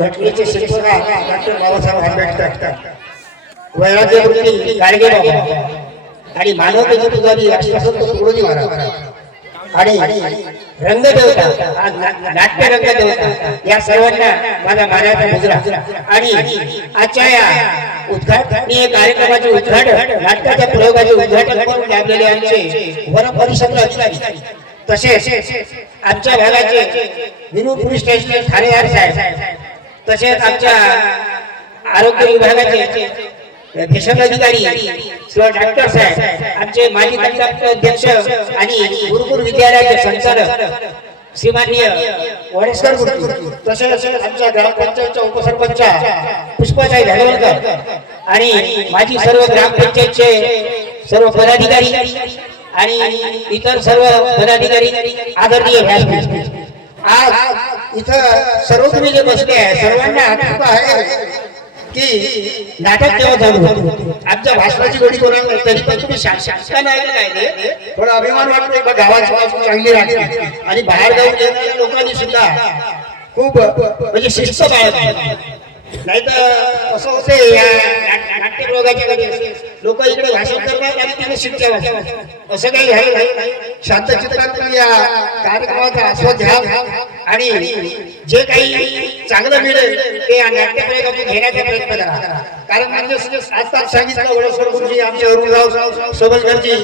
घटनेचे शिल्पकार डॉक्टर बाबासाहेब आंबेडकर, वैराग्यमूर्ती गाडगे बाबा आणि मानवतेचे पुजारी राष्ट्रसंत तुकडोजी महाराज आणि रंगदेवता नाट्य रंगदेवता या सर्वांना माझा मानाचा मुजरा। आणि आजच्या या उद्घाटनीय कार्यक्रमाचे उद्घाटन नाटकाच्या प्रयोगाचे उद्घाटन करून लाभलेले आमचे वन परिषद अधिकारी तसेच आमच्या भागाचे विनोद पोलीस स्टेशन ठाणेदार साहेब तसेच आमच्या आरोग्य विभागाचे भीषण अधिकारी किंवा डॉक्टर साहेब, आमचे माजी अध्यक्ष आणि गुरुकुल विद्यालयाचे संचालक श्रीमाननीय वडेसकर गुरुजी, तसेच आमच्या ग्रामपंचायतच्या उपसरपंच पुष्पाताई धानवडकर आणि माझी सर्व ग्रामपंचायतचे सर्व पदाधिकारी आणि इतर सर्व पदाधिकारी आदरणीय व्यासपीठ। आज इथं सर्व तुम्ही जे बसले आहे सर्वांना आठवत आहे की नाटक केव्हा चालू होतं। आमच्या भाषणाची गोडी कोणाला तरी पण तुम्ही शासनाला नाही थोडा अभिमान वाटतो गावाची बाजू चांगली राहते आणि बाहेर गावून येणाऱ्या लोकांनी सुद्धा खूप म्हणजे शिस्त बाळगली, नाही तर असं होते नाट्य प्रयोगाच्या लोक इकडे भाषण करतात आणि तिथे शिक्षा वाचतात, असं काही झालं नाही। शांत चित्रात तुम्ही या कार्यक्रमाचा आस्वाद घ्या आणि जे काही चांगलं मिळेल ते नाट्य प्रयोगातून घेण्याचा प्रयत्न करा। कारण म्हणजे आताच सांगितलं वडेसकर गुरुजी आमचे अरुणराव सबलकरजी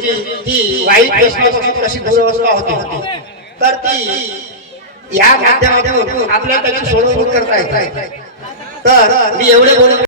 की वाईट व्यसनापासून कशी दुरावस्था होती, तर ती या माध्यमातून आपल्याला त्याची सोडवणूक करता येते। तर मी एवढे बोलून